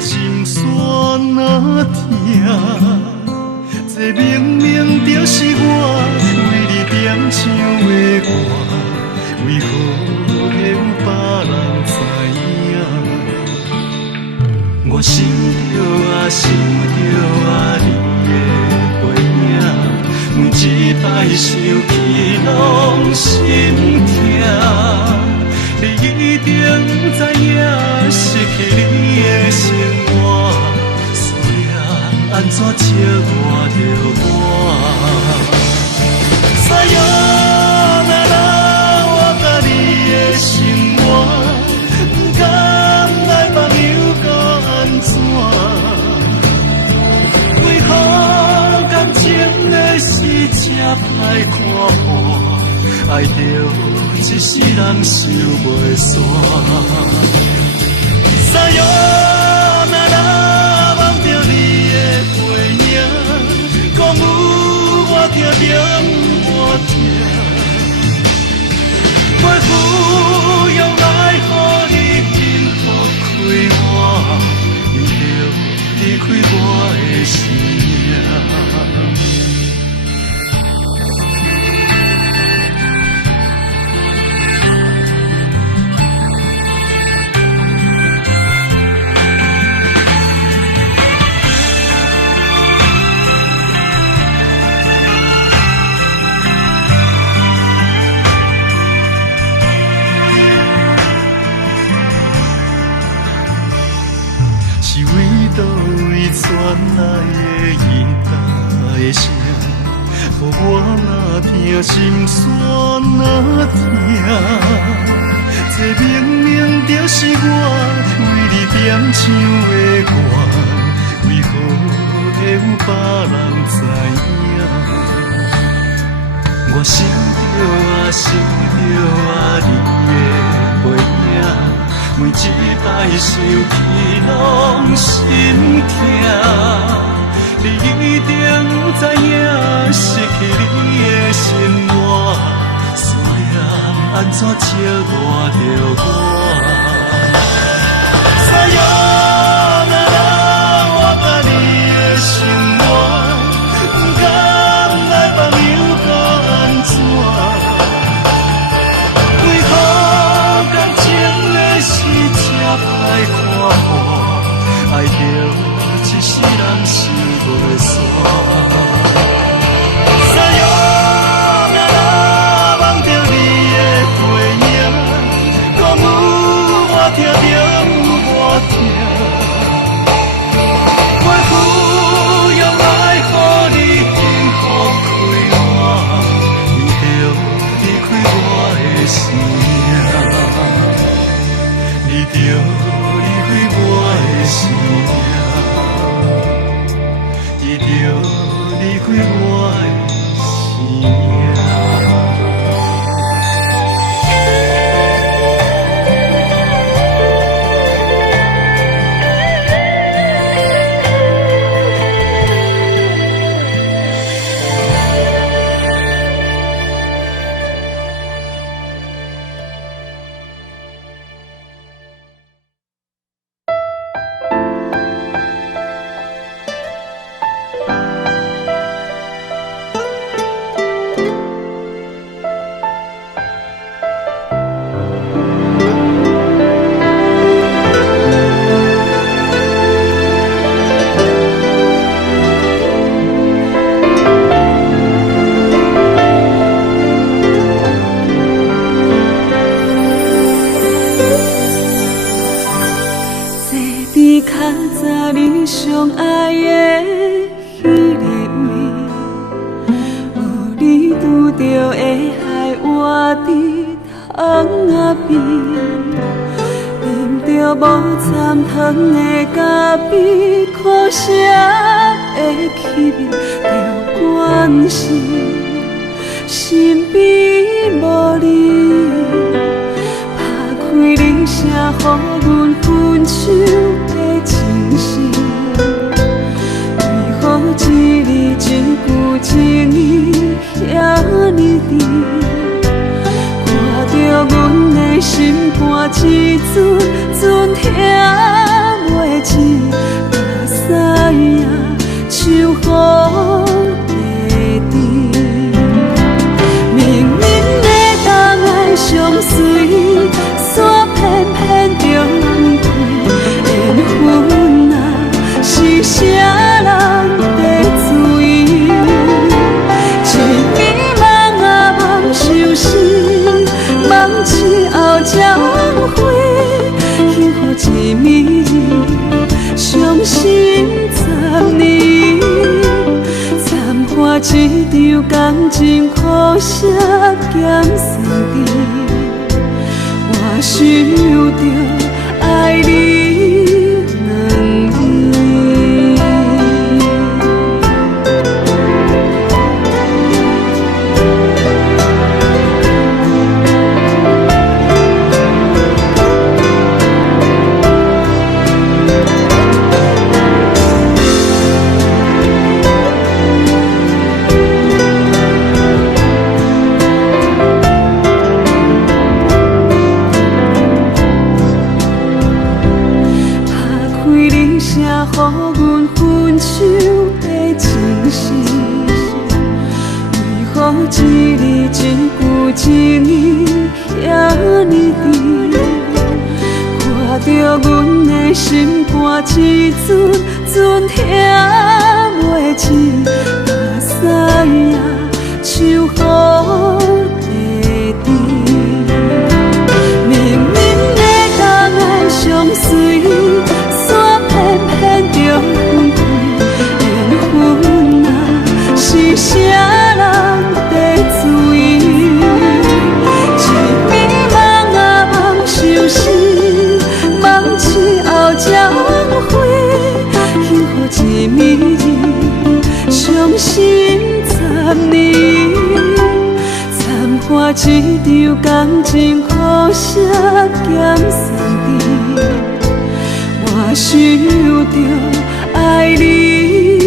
心酸啊疼。这明明就是我为你点唱的歌，为何会有别人知影？我想着啊想着啊你的背影，每一摆想起拢心痛。你一定知影，失去你的生活，思念安怎笑我着寒？知影啦啦，我甲你的生活，不甘来放又搁安怎？为何感情的事这歹看破？爱着一世人受袂煞，知影啦啦，望着你的背影，讲有我听着我听，袂负用爱予你幸福开换，为着离开我的生命。传来的伊答的声，予我若听心酸啊疼。这明明就是我为你点唱的歌，为何会有别人知影？我想着啊想着啊你的背影。每一摆想起拢心痛，你一定知影，失去你的生活，思念安怎笑我着寒？知影啦啦，我甲你的生活，不甘来放又搁安怎？为何感情的事这歹看破？爱着一世人受袂煞。知影啦啦，望着你的背影，讲有我听着我听，袂负用爱予你幸福开换，为着离开我的生命，为着离开我的生命，为着离开我的生命。心肝一寸寸听袂尽。日，伤心10年，惨破一场感情苦涩减酸甜，我想着爱你2年。予阮分手的情诗，为何一字一句情意遐尼甜？看着阮的心肝一阵阵痛袂起，目屎也像雨地甜。明明的相爱相随。偏着分开，缘分啊，是啥人在注意？一暝梦啊梦相思，梦醒后才后悔。幸福一暝日，伤心10年，惨破一场感情苦涩减酸甜。我想着爱你。